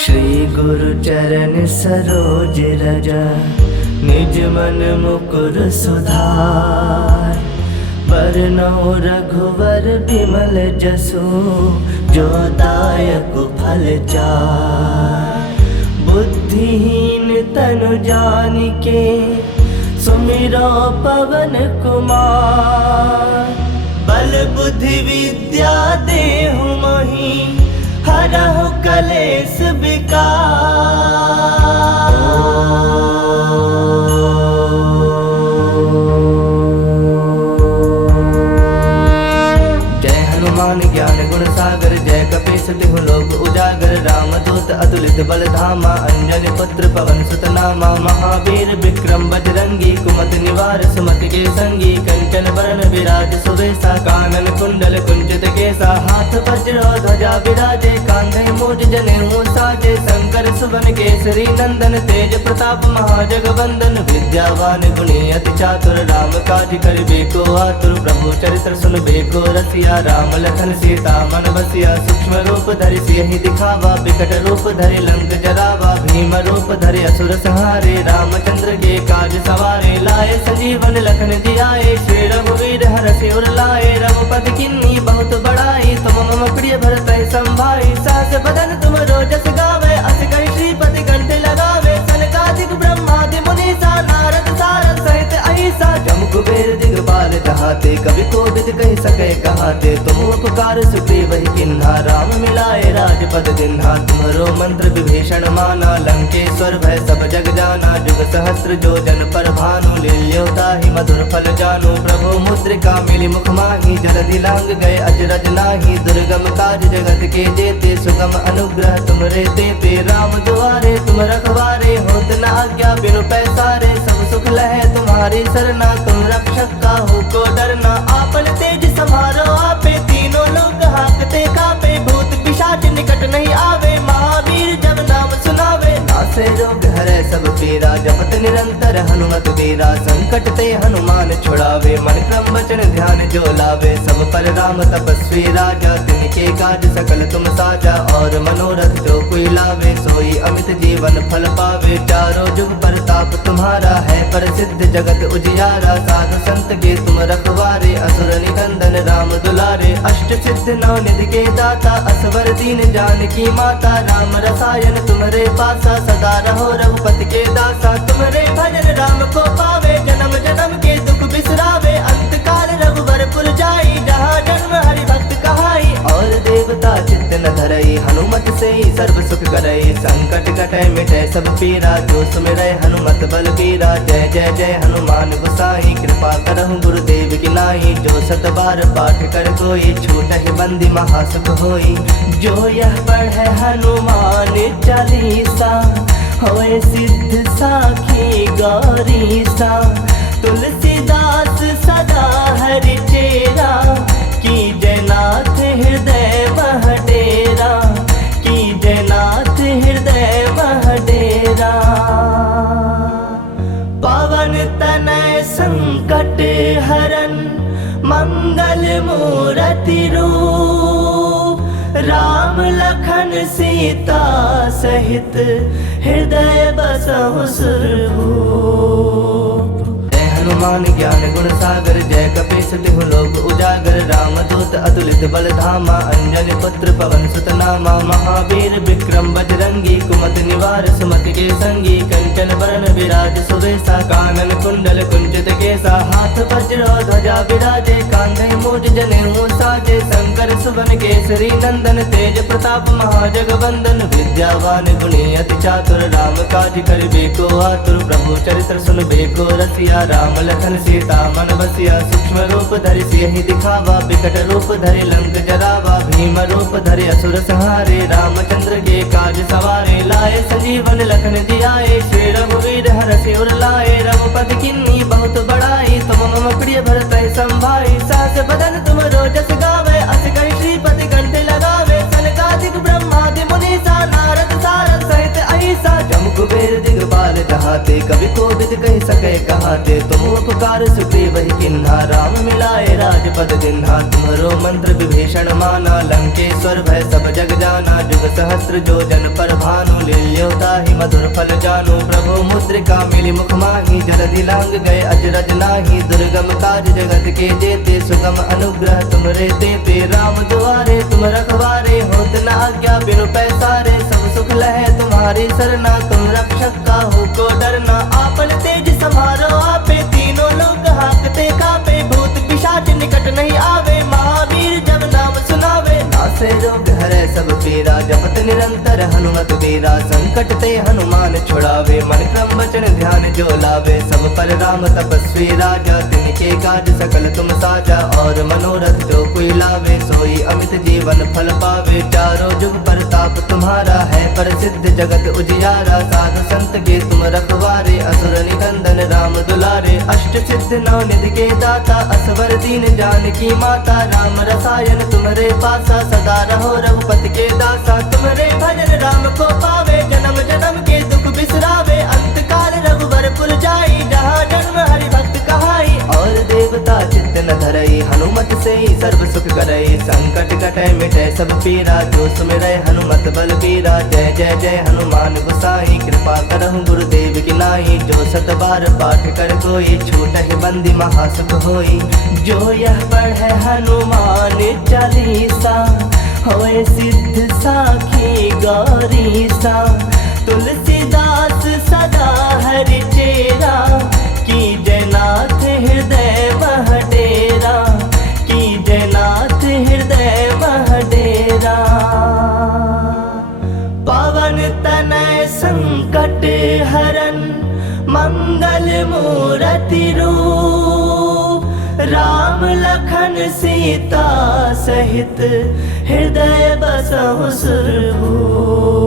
श्री गुरु चरण सरोज रज, निज मन मुकुर सुधार। बरनउँ रघुवर बिमल जसु, जो दायक फल चार। बुद्धिहीन तनु जानिके, सुमिरो पवन कुमार। बल बुद्धि विद्या देहु मोहि, हरहु कलेश विकार। जय हनुमान ज्ञान गुण सागर, जय कपीस तिहु लोक उजागर। रामदूत अतुलित बल धामा, अंजनी पुत्र पवन सुत नामा। महावीर विक्रम बजरंगी, कुमति निवार सुमति के संगी। कंचन बरन विराज सुबेसा, कानन कुंडल कुंचित केसा। हाथ वज्र ध्वजा विराजे, कांधे मूज जनेऊ साजे। शंकर सुवन केसरी नंदन, तेज प्रताप महाजगवंदन। विद्यावान गुणी अति चातुर, राम काज करिबेको आतुर। प्रभु चरित्र सुनबेको रसिया, राम लखन सीता मन बसिया। सूक्ष्म रूप धरि सियहि दिखावा, बिकट रूप धरि लंक जरावा। भीम रूप धरि असुर संहारे, रामचंद्र के काज सवारे। लाए संजीवन लखन जियाए, श्री रघुवीर हरषि उर लाए। रघुपति किन्नी बहुत बड़ाई, तुम मम प्रिय भरतहि संभाई। सहस बदन तुम रोजस गावे, अस कहि श्रीपति कंठ लगावे। सनकादिक ब्रह्मादि मुनीसा, नारद सारद सहित अहिसा। जम कुबेर दिगपाल जहाते, कवि कोविद कहि सकै कहाते। तुम उपकार सुग्रीव ही किन्हा, राम मिलाए राजपद दिन्हा। तुम्हरो मंत्र विभीषण माना, लंकेश्वर भय सब जग जाना। जुग सहस्त्र जो जन पर भानु, लील्यो ताहि मधुर फल जानू। प्रभु मुद्रिका मिली मुख माहि, जलधि लांग गए अजरज नाही। दुर्गम काज जगत के जेते, सुगम अनुग्रह तुमरे तेते। राम दुआरे तुम रखवारे, होत न आज्ञा बिनु पैसारे। सब सुख लहै तुम्हारी सरना, तुम रक्षक काहू को डरना। आपन तेज समारो आपे, तीनों लोक हांकते कापे। भूत पिशाच निकट नहीं आवे, महावीर जब नाम सुनावे। नासे रोग हरै सब पीरा, जपत निरंतर हनुमत वीरा। संकट ते हनुमान छुड़ावे, मन क्रम वचन ध्यान जो लावे। सब पर राम तपस्वी राजा, तिनके काज सकल तुम साजा। और मनोरथ जो कोई लावे, सोई अमित जीवन फल पावे। चारों जुग परताप तुम्हारा है, प्रसिद्ध जगत उजियारा। साधु संत के तुम रखवारे, असुर निकंदन राम दुलारे। अष्ट सिद्ध नौ निधि के दाता, असवर दीन जानकी माता। राम रसायन तुम्हारे पासा, सदा रहो रघुपति के दासा। तुम्हारे भजन राम को पावे, जन्म जन्म के दुख बिसरावे। अंत काल रघुवर पुर जाई, जहाँ जन्म हरि भक्त कहाई। और देवता चित्त न धरई, हनुमत से ही सर्व सुख करई। संकट कटै मिटै सब पीरा, जो सुमिरै हनुमत बल बीरा। जय जय जय हनुमान गोसाई, कृपा करहु गुरुदेव की नाई। जो सत बार पाठ कर कोई, छूटहि बंदी महासुख होई। जो यह पढ़ै हनुमान चालीसा, होए सिद्ध साखी गौरीसा। तुलसीदास सदा हरि चेरा, कीजय नाथ हृदय मह डेरा। कीजय नाथ हृदय मह डेरा। पवन तनय संकट हरन, मंगल मूरति रूप। राम लखन सीता सहित, हृदय बसहु सुरभूप। जय हनुमान ज्ञान गुण सागर, जय कपीस तिहु लोक उजागर। रामदूत अतुलित बल धामा, अंजनी पुत्र पवन सुत नामा। महावीर विक्रम बजरंगी, कुमति निवार सुमति के संगी। कंचन बरन विराज सुबेसा, कानन कुंडल कुंचित केसा। हाथ वज्र ध्वजा विराजे, कांधे मूज जनेऊ साजे। शंकर सुवन केसरी नंदन, तेज प्रताप महाजगवंदन। विद्यावान गुणी अति चातुर, राम काज करिबेको आतुर। प्रभु चरित्र सुनबेको रसिया, राम लखन सीता मन बसिया। सूक्ष्म रूप धरि सियहि दिखावा, बिकट रूप धरि लंक जरावा। भीम रूप धरि असुर संहारे, रामचंद्र के काज सवारे। लाए संजीवन लखन जियाए, श्री रघुवीर हरषि उर लाए। रघुपति किन्नी बहुत बड़ाई, तुम मम प्रिय भरतहि संभाई। सहस बदन तुम रोजस गावे, अस कहि श्रीपति कंठ लगावे। सनकादिक ब्रह्मादि मुनीसा, नारद सारद सहित अहिसा। जम कुबेर दिगपाल जहाँ जहाते, कभी कोविद कह सके कहाते। तुम उपकार सुग्रीव ही किन्हा, राम मिलाए राजपद दिन्हा। तुम्हारो मंत्र विभीषण माना, लंकेश्वर भय सब जग जाना। जुग सहस्त्र जो जन पर भानु, लील्योता ही मधुर फल जानु। प्रभु मुद्रिका मिली मुख माही, जलधि लांग गए अजरज नाही। दुर्गम काज जगत के जेते, सुगम अनुग्रह तुमरे तेते। राम दुआरे तुम रखवारे, होत न आज्ञा बिनु पैसारे। सब सुख लहे तुम्हारी सरना, तुम रक्षक काहू को डरना। आपन तेज समारो आपे, तीनों लोग हाकते कापे। भूत पिशाच निकट नहीं आवे, महावीर जब नाम सुनावे। नासे रोग हरे सब पीरा, जपत निरंतर हनुमत वीरा। संकट ते हनुमान छुड़ावे, मन क्रम वचन ध्यान जो लावे। सब पर राम तपस्वी राजा, तिनके काज सकल तुम साजा। और मनोरथ जो कोई लावे, सोई अमित जीवन फल पावे। चारों जुग परताप तुम्हारा है, प्रसिद्ध जगत उजियारा। साधु संत के तुम रखवारे, असुर निकंदन राम दुलारे। अष्ट सिद्ध नौ निधि के दाता, असवर दीन जानकी माता। राम रसायन तुम्हारे पासा, सदा रहो रघुपति के दासा। तुम्हारे भजन राम को पावे, जन्म जन्म के दुख बिसरावे। अंत काल रघुबर पुर जाई, जहाँ जन्म हरि भक्त कहाई। और देवता चित्त न धरई, हनुमत से ही सर्व सुख करई। संकट कटै मिटै सब पीरा, जो सुमिरै हनुमत बल बीरा। जय जय जय हनुमान गोसाई, कृपा करहु गुरुदेव की नाई। जो सत बार पाठ कर कोई, छूटहि बंदी महासुख होई। जो यह पढ़े हनुमान चालीसा, होए सिद्ध साखी गौरीसा। तुलसीदास सदा हरि चेरा, की जयनाथ हृदय मह डेरा। की जयनाथ हृदय मह डेरा। पवन तनय संकट हरन, मंगल मूरति रूप। राम लखन सीता सहित, हृदय बसहु सुरभूप।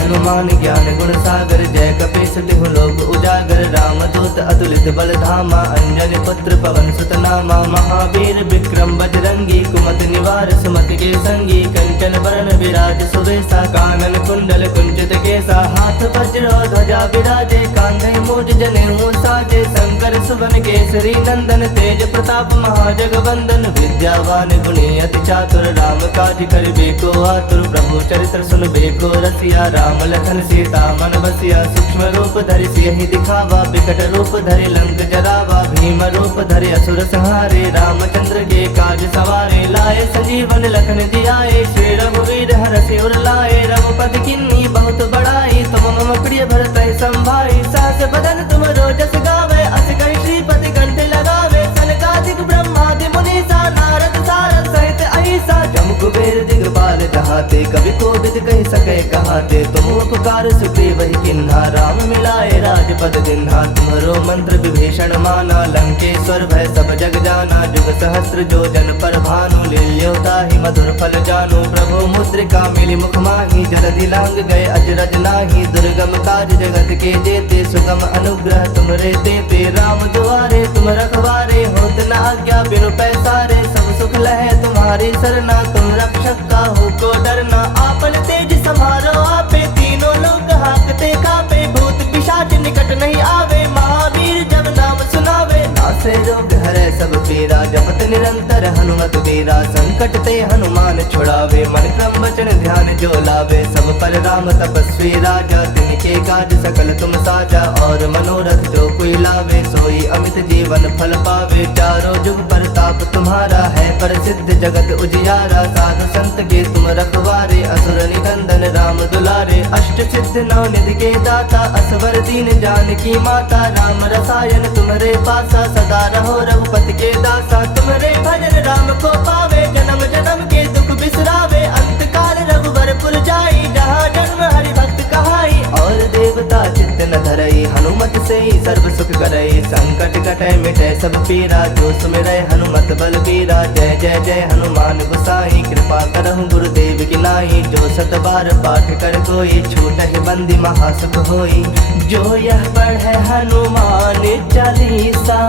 हनुमान ज्ञान गुण सागर, जय कपीस तिहु लोक उजागर। रामदूत अतुलित बल धामा, अंजनी पुत्र पवन सुत नामा। महावीर विक्रम बजरंगी, कुमति निवार सुमति के संगी। कंचन बरन विराज सुवेसा, कानन कुंडल कुंचित केसा। हाथ वज्र ध्वजा विराजे, कांधे मूज जनेऊ साजे। शंकर सुवन केसरी नंदन, तेज प्रताप महाजगवंदन। विद्यावान गुणी अति चातुर, राम काज करिबे को आतुर। प्रभु चरित्र सुनबे को रसिया, राम लखन सीता मन बसिया। सूक्ष्म रूप धरि सियहि दिखावा, विकट रूप धरि लंक जरावा। भीम रूप धरि असुर संहारे, रामचंद्र के काज सवारे। लाए संजीवन लखन जियाए, श्री रघुवीर हरषि उर लाए। रघुपति किन्नी बहुत बड़ाई, तुम मम प्रिय भरतहि संभाई। सहस बदन तुम रोजस गावे, अस कहि श्रीपति कंठ लगावे। सनकादिक ब्रह्मादि मुनीसा, नारद सारद सहित अहिसा। जम कुबेर दिगपाल जहाते, कभी कोविद कह सके कहाते। तुम उपकार सुग्रीव ही किन्हा, राम मिलाए राजपद दिन्हा। तुम्हारो मंत्र विभीषण माना, लंकेश्वर भय सब जग जाना। जुग सहस्त्र जो जन पर भानु, लील्योता ही मधुर फल जानु। प्रभु मुद्रिका मिली मुख माही, जलधि लांग गए अजरज नाही। दुर्गम काज जगत के जेते, सुगम अनुग्रह तुमरे तेते। राम दुआरे तुम रखवारे, होत न आज्ञा बिनु पैसारे। सब सुख लहे तुम्हारी सरना, तुम रक्षक काहू को डरना। आपन तेज समारो आपे, तीनों लोग हाकते कापे। भूत पिशाच निकट नहीं आवे, महावीर जब नाम सुनावे। नासे रोग हरे सब पीरा, जपत निरंतर हनुमत वीरा। संकट ते हनुमान छुड़ावे, मन क्रम वचन ध्यान जो लावे। सब पर राम तपस्वी राजा, तिनके काज सकल तुम साजा। और मनोरथ जो कोई लावे, सोई अमित जीवन फल पावे। चारों जुग परताप तुम्हारा है, प्रसिद्ध जगत उजियारा। साधु संत के तुम रखवारे, असुर निकंदन राम दुलारे। अष्ट सिद्ध नौ निधि के दाता, असवर दीन जानकी माता। राम रसायन तुम्हारे पासा, सदा रहो रघुपति के दासा। तुम्हारे भजन राम को पावे, जन्म जन्म के दुख बिसरावे। अंत काल रघुबर पुर जाई, जहाँ जन्म हरि भक्त कहाई। और देवता चित्त न धरई, हनुमत से ही सर्व सुख करई। संकट कटै मिटै सब पीरा, जो सुमिरै हनुमत बल बीरा। जय जय जय हनुमान गोसाई, कृपा करहु गुरुदेव की नाई। जो सत बार पाठ कर कोई, छूटहि बंदी महासुख होई। जो यह पढ़े हनुमान चालीसा,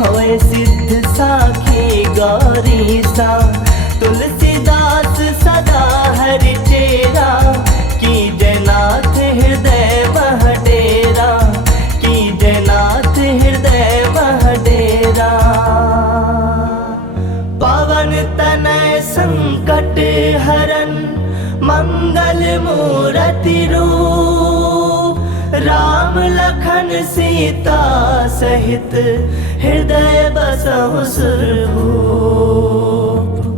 होए सिद्ध साखी गौरीसा। तुलसीदास सदा हरि चेरा, की जयनाथ हृदय मह डेरा। मंगल मूर्ति रूप, राम लखन सीता सहित हृदय बसहु सुरभूप।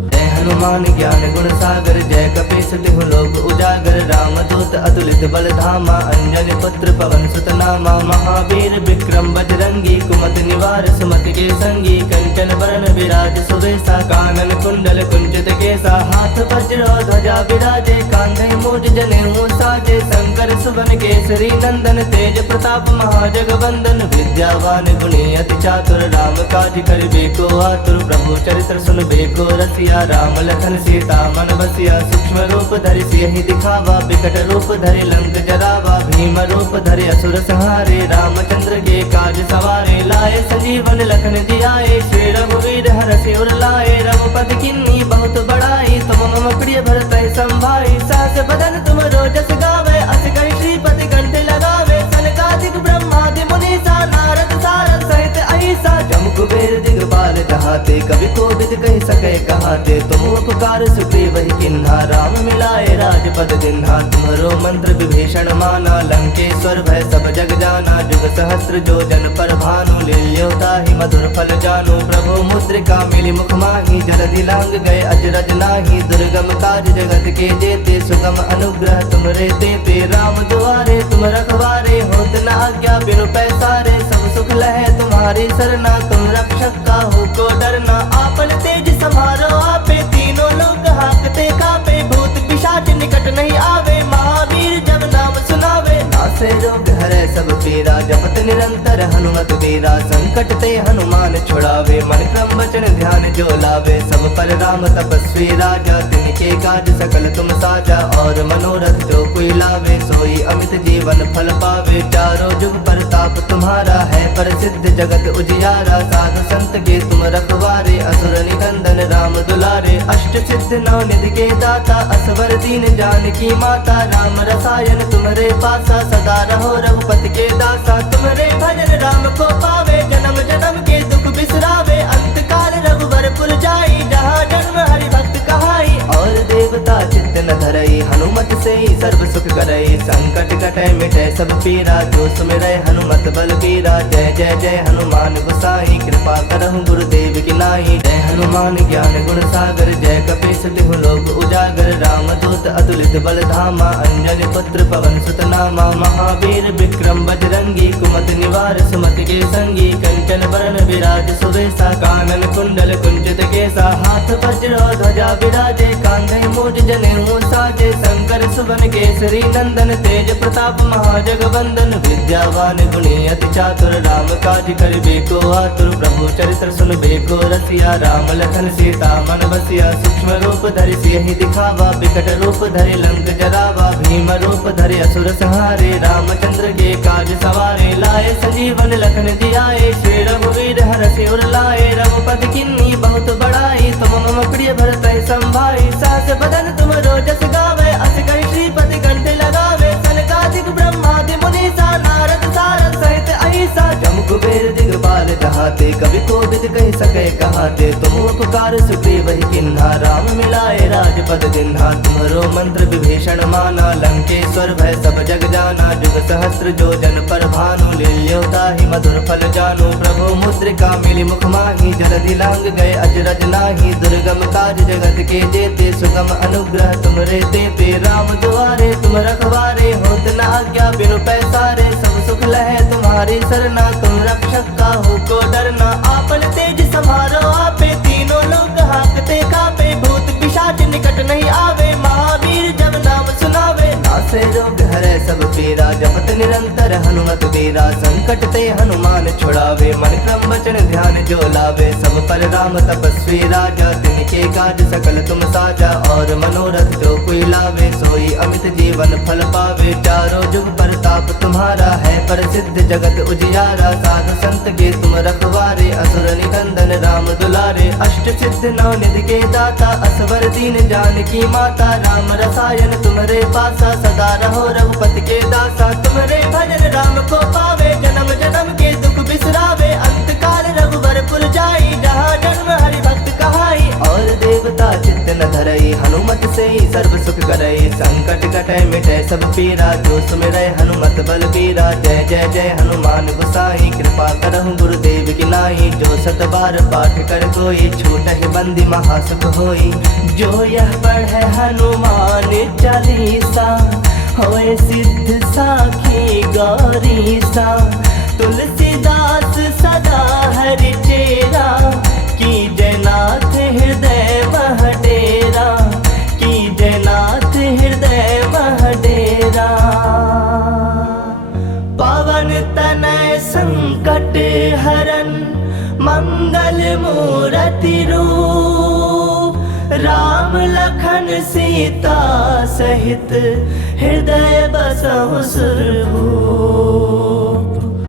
जय हनुमान ज्ञान गुण सागर, जय कपीस तिहु लोक उजागर। रामदूत अतुलित बल धामा, अंजनी पुत्र पवन सुत नामा। महावीर विक्रम बजरंगी, कुमति निवार सुमति के संगी। कंचन बरन विराज सुबेसा, कानन कुंडल कुंचित केसा। हाथ वज्र ध्वजा विराजे, कांधे मूज जनेऊ साजे। शंकर सुवन केसरी नंदन, तेज प्रताप महाजगवंदन। विद्यावान गुणी अति चातुर, राम काज करिबे को आतुर। प्रभु चरित्र सुनबे को रसिया, राम लखन सीता मन बसिया। सूक्ष्म रूप धरि सियहि दिखावा, विकट रूप धरि लंक जरावा। भीम रूप धरि असुर संहारे, रामचंद्र के काज सवारे। लाए संजीवन लखन जियाए, श्री रघुवीर हरषि उर लाए। रघुपति किन्नी बहुत बड़ाई, तुम मम प्रिय भरत संभाई। सहस बदन तुम रोजस गावे, अस कहि श्रीपति कंठ लगावे। सनकादिक ब्रह्मादि मुनीसा, नारद सारद सहित अहिसा। जम कुबेर दिगपाल कहाते, कवि कोविद कहि सकै कहाते। तुम उपकार सुग्रीव ही किन्हा, राम मिलाए राजपद दिन्हा। तुम्हरो मंत्र विभीषण माना, लंकेश्वर भय सब जग जाना। जुग सहस्त्र जो जन पर भानु, लील्यो ताहि मधुर फल जानू। प्रभु मुद्रिका मिली मुख माही, जलधि लांग गए अजरज नाही। दुर्गम काज जगत के जेते, सुगम अनुग्रह तुमरे तेते। राम दुआरे तुम रखवारे, होत न आज्ञा बिनु पैसारे। सब सुख लहे तुम्हारी सरना, तुम रक्षक काहू को डरना। आपन तेज समारो आपे, तीनों लोग हाकते कापे। भूत पिशाच निकट नहीं आवे, महावीर जब नाम सुनावे। नासे रोग हरै सब पीरा, जपत निरंतर हनुमत वीरा। संकट ते हनुमान छुड़ावे, मन क्रम वचन ध्यान जो लावे। सब पर राम तपस्वी राजा, तिनके काज सकल तुम साजा। और मनोरथ जो कोई लावे, सोई अमित जीवन फल पावे। चारों जुग परताप तुम्हारा है, प्रसिद्ध जगत उजियारा। साधु संत के तुम रखवारे, असुर निकंदन राम दुलारे। अष्ट सिद्ध नौ निधि के दाता, असवर दीन जानकी माता। राम रसायन तुम्हारे पासा, सदा रहो रघुपति के दासा। तुम्हारे भजन राम को पावे, जन्म जन्म के दुख बिसरावे। अंत काल रघुवर पुर जाई, जहाँ जन्म हरि भक्त कहाई। और देवता चित्त न धरई, हनुमत से ही सर्व सुख करई। संकट कटै मिटै सब पीरा, जो सुमिरै हनुमत बल बीरा। जय जय जय हनुमान गोसाई, कृपा करहु गुरुदेव की नाई। जय हनुमान ज्ञान गुण सागर, जय कपीस तिहु लोक उजागर। रामदूत अतुलित बल धामा, अंजनी पुत्र पवन सुत नामा। महावीर विक्रम बजरंगी, कुमति निवार सुमति के संगी। कंचन बरन विराज सुबेसा, कानन कुंडल कुंचित केसा। हाथ वज्र ध्वजा विराजे, कांधे मूज जनेऊ साजे। शंकर सुवन केसरी नंदन, तेज प्रताप महाजगवंदन। विद्यावान गुणी अति चातुर, राम काज करिबे को आतुर। प्रभु चरित्र सुनबे को रसिया, राम लखन सीता मन बसिया। सूक्ष्म रूप धरि सियहि दिखावा, विकट रूप धरि लंक जरावा। भीम रूप धरि असुर संहारे, रामचंद्र के काज सवारे। लाए संजीवन लखन जियाए, श्री रघुवीर हरषि उर लाए। रघुपति किन्नी बहुत बड़ाई, तुम मम प्रिय भरत संभाई। सहस बदन तुम रोजस गावे, अस कहि श्रीपति कंठ लगावे। सनकादिक ब्रह्मादि मुनीसा, नारद सारद सहित अहिसा। जम कुबेर दिगपाल कहाते, कवि कोविद कहि सकै कहाते। तुम उपकार सुग्रीव ही किन्हा, राम मिलाए राजपद दिन्हा। तुम्हरो मंत्र विभीषण माना, लंकेश्वर भय सब जग जाना। जुग सहस्त्र जो जन पर भानु, लील्यो ताहि मधुर फल जानू। प्रभु मुद्रिका मिली मुख माही, जलधि लांग गए अजरज नाही। दुर्गम काज जगत के जेते, सुगम अनुग्रह तुमरे तेते। राम दुआरे तुम रखवारे, होत न आज्ञा बिनु पैसारे। सब सुख लहे तुम्हारी सरना, तुम रक्षक काहू को डरना। आपन तेज समारो आपे, तीनों लोग हाकते कापे। भूत पिशाच निकट नहीं आवे, महावीर जब नाम सुनावे। नासे रोग हरै सब पीरा, जपत निरंतर हनुमत वीरा। संकट ते हनुमान छुड़ावे, मन क्रम वचन ध्यान जो लावे। सब पर राम तपस्वी राजा, तिनके काज सकल तुम साजा। और मनोरथ जो कोई लावे, सोई अमित जीवन फल पावे। चारों जुग परताप तुम्हारा है, प्रसिद्ध जगत उजियारा। साधु संत के तुम रखवारे, असुर निकंदन राम दुलारे। अष्ट सिद्ध नौ निधि के दाता, असवर दीन जानकी माता। राम रसायन तुम्हारे पासा, सदा रहो रघुपति के दासा। तुम्हारे भजन राम को पावे, जन्म जन्म के दुख बिसरावे। अंत काल रघुवर पुर जाई, जहाँ जन्म हरि भक्त कहाई। और देव देवता चित्त न धरई, हनुमत से ही सर्व सुख करई। संकट कटै मिटै सब पीरा, जो सुमिरै हनुमत बलबीरा। जय जय जय हनुमान गोसाई, कृपा करहु गुरुदेव की नाई। जो सत बार पाठ कर कोई, छूटहि बंदी महासुख होई। जो यह पढ़ै हनुमान चालीसा, होए सिद्ध साखी गौरीसा। तुलसीदास सदा हरि चेरा, की जयनाथ हृदय मह डेरा। की जयनाथ हृदय मह डेरा। पवन तनय संकट हरन, मंगल मूरति रूप। राम लखन सीता सहित, हृदय बसहु सुरभूप।